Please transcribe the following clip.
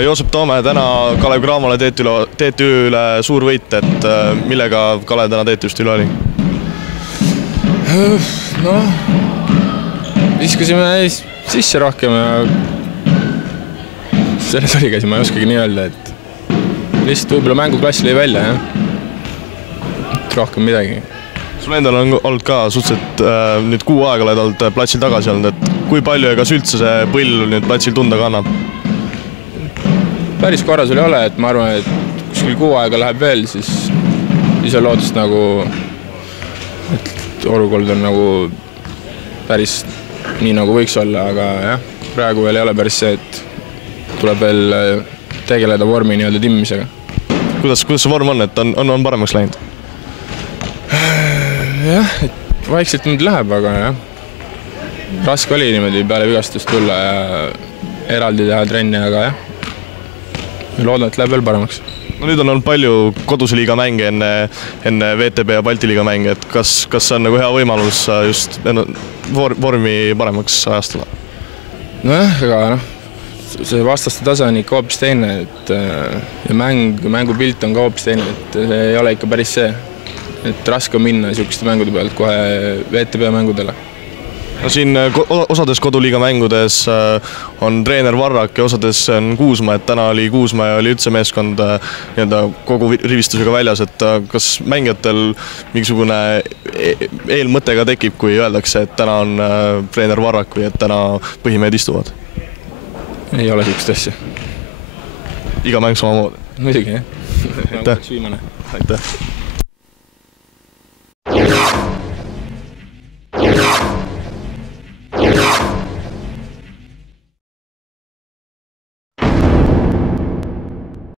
Joosep Toome, täna Kalev Cramole teeti üle suur võit, et millega Kalev täna teeti just üle oli? Viskasime sisse rohkem ja selles oli käsi, ma ei oskagi nii öelda, et lihtsalt võib-olla mänguklass lõi välja, jah. Rohkem midagi. Sul endal on olnud ka suhteliselt nüüd 6 aega oled olnud platsil tagasi olnud, et kui palju ja kas üldse see põll nüüd platsil tunda kannab? Päris korras oli ole, et ma arvan, et kuskil 6 aega läheb veel, siis ise loodust nagu, et olukord on nagu päris nii nagu võiks olla, aga jah, praegu veel ei ole päris see, et tuleb veel tegeleda vormi nii-öelda timmisega. Kuidas see vorm on, et on paremaks läinud? Jah, et vaikselt nüüd läheb, aga jah, raske oli niimoodi peale vigastust tulla ja eraldi teha trenni, aga jah, loodan, et läheb veel paremaks. No nüüd on olnud palju koduse liiga mänge enne VTB ja Balti liiga mänge, et kas see on nagu hea võimalus just vormi paremaks ajastada? Nojah, aga see vastaste tase on ikka hoopis teine, ja mängupilt on ka hoopis teine, et see ei ole ikka päris see, et raske on minna niisuguste mängude pealt kohe VTB mängudele. No siin osades koduliiga mängudes on treener Varrak ja osades on Kuusma, et täna oli Kuusma ja oli üldse meeskond kogu rivistusega väljas, et kas mängijatel mingisugune eelmõte ka tekib, kui öeldakse, et täna on treener Varrak või et täna põhimehed istuvad? Ei ole niisugust asja. Iga mäng samamoodi? Muidugi, jah. Aitäh!